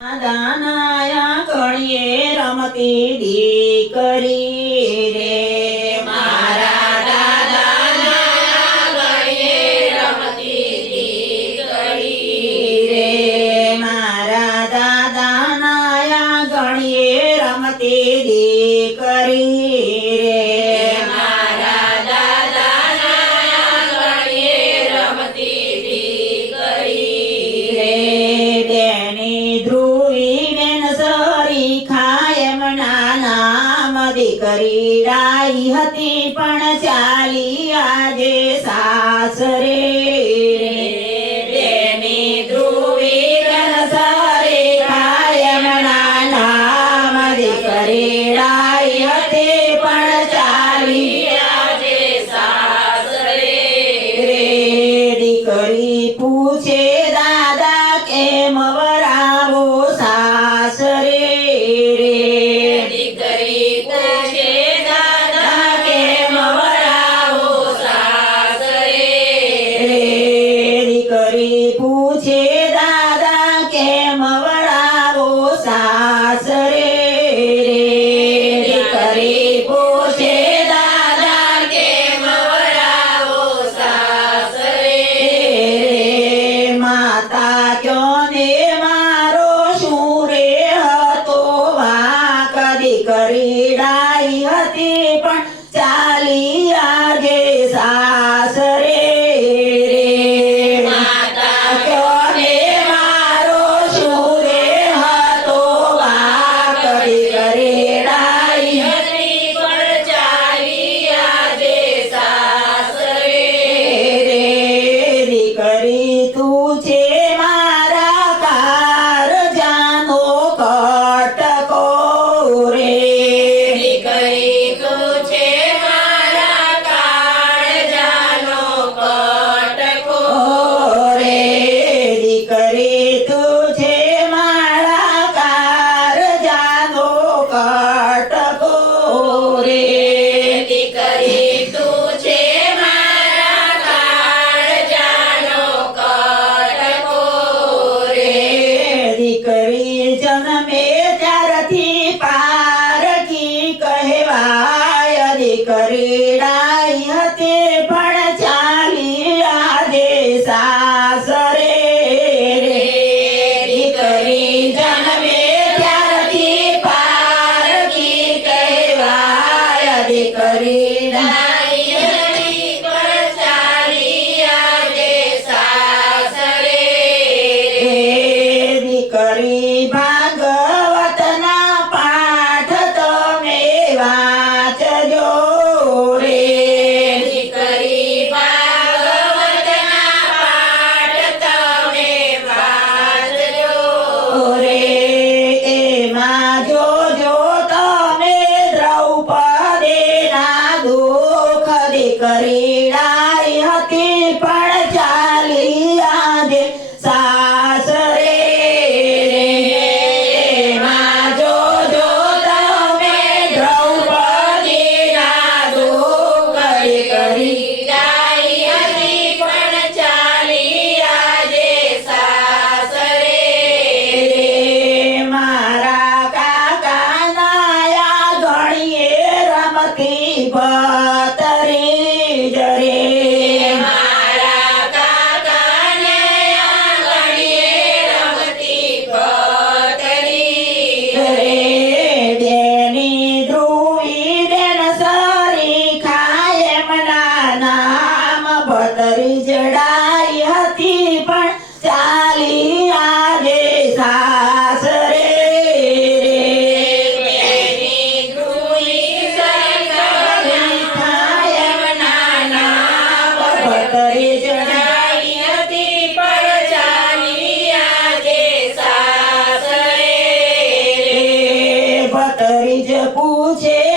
દાનાયા કણીએ રમતી દીકરી. દીકરી પૂછે 绝不见